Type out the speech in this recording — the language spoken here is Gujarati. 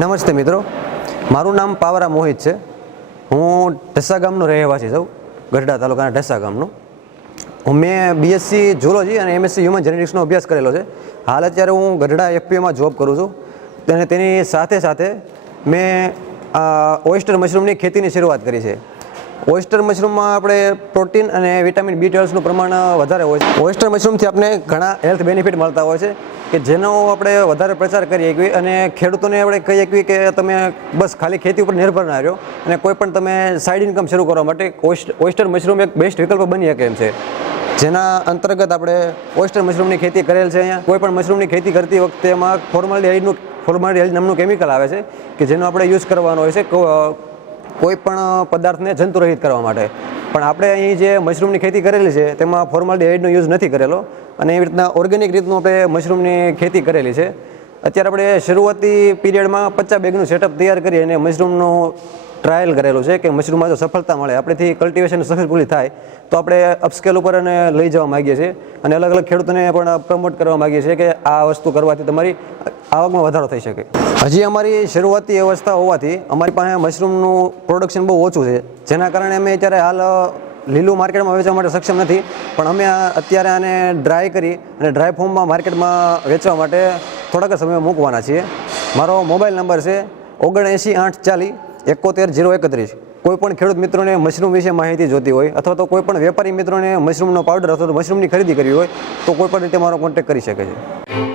નમસ્તે મિત્રો. મારું નામ પાવરા મોહિત છે. હું ઢસા ગામનો રહેવાસી છું, ગઢડા તાલુકાના ઢસા ગામનો. મેં બીએસસી જુલોજી અને એમએસસી હ્યુમન જેનેટિક્સનો અભ્યાસ કરેલો છે. હાલ અત્યારે હું ગઢડા એફપીએમાં જોબ કરું છું અને તેની સાથે સાથે મેં ઓઇસ્ટર મશરૂમની ખેતીની શરૂઆત કરી છે. ઓઇસ્ટર મશરૂમમાં આપણે પ્રોટીન અને વિટામિન બી ટ્વેલ્વનું પ્રમાણ વધારે હોય છે. ઓઇસ્ટર મશરૂમથી આપણે ઘણા હેલ્થ બેનિફિટ મળતા હોય છે. કે જેનો આપણે વધારે પ્રચાર કરી શકીએ અને ખેડૂતોને આપણે કહી શકીએ કે તમે બસ ખાલી ખેતી ઉપર નિર્ભર ના રહ્યો અને કોઈ પણ તમે સાઈડ ઇન્કમ શરૂ કરવા માટે ઓઇસ્ટર મશરૂમ એક બેસ્ટ વિકલ્પ બની શકે એમ છે. જેના અંતર્ગત આપણે ઓઇસ્ટર મશરૂમની ખેતી કરેલ છે અહીંયા. કોઈ પણ મશરૂમની ખેતી કરતી વખતે એમાં ફોર્માલિટીનું ફોર્માલિટી નામનું કેમિકલ આવે છે કે જેનો આપણે યુઝ કરવાનો હોય છે કોઈ પણ પદાર્થને જંતુરહિત કરવા માટે. પણ આપણે અહીં જે મશરૂમની ખેતી કરેલી છે, તેમાં ફોર્માલિટીહાઇડનો યુઝ નથી કરેલો અને એવી રીતના ઓર્ગેનિક રીતનું આપણે મશરૂમની ખેતી કરેલી છે. અત્યારે આપણે શરૂઆતી પીરિયડમાં પચાસ બેગનું સેટઅપ તૈયાર કરી અને મશરૂમનું ટ્રાયલ કરેલું છે કે મશરૂમમાં જો સફળતા મળે, આપણેથી કલ્ટિવેશન સક્સેસફુલી થાય, તો આપણે અપસ્કેલ ઉપર અને લઈ જવા માગીએ છીએ અને અલગ અલગ ખેડૂતોને પણ પ્રમોટ કરવા માગીએ છીએ કે આ વસ્તુ કરવાથી તમારી આવકમાં વધારો થઈ શકે. હજી અમારી શરૂઆતી અવસ્થા હોવાથી અમારી પાસે મશરૂમનું પ્રોડક્શન બહુ ઓછું છે, જેના કારણે અમે અત્યારે હાલ લીલું માર્કેટમાં વેચવા માટે સક્ષમ નથી, પણ અમે અત્યારે આને ડ્રાય કરી અને ડ્રાય ફોર્મમાં માર્કેટમાં વેચવા માટે થોડાક જ સમયમાં મૂકવાના છીએ. મારો મોબાઈલ નંબર છે ઓગણએંસી આઠ ચાલીસ એકોતેર જીરો એકત્રીસ. કોઈ પણ ખેડૂત મિત્રોને મશરૂમ વિશે માહિતી જોતી હોય અથવા તો કોઈ પણ વેપારી મિત્રોને મશરૂમનો પાવડર અથવા તો મશરૂમની ખરીદી કરવી હોય તો કોઈ પણ રીતે મારો કોન્ટેક્ટ કરી શકે છે.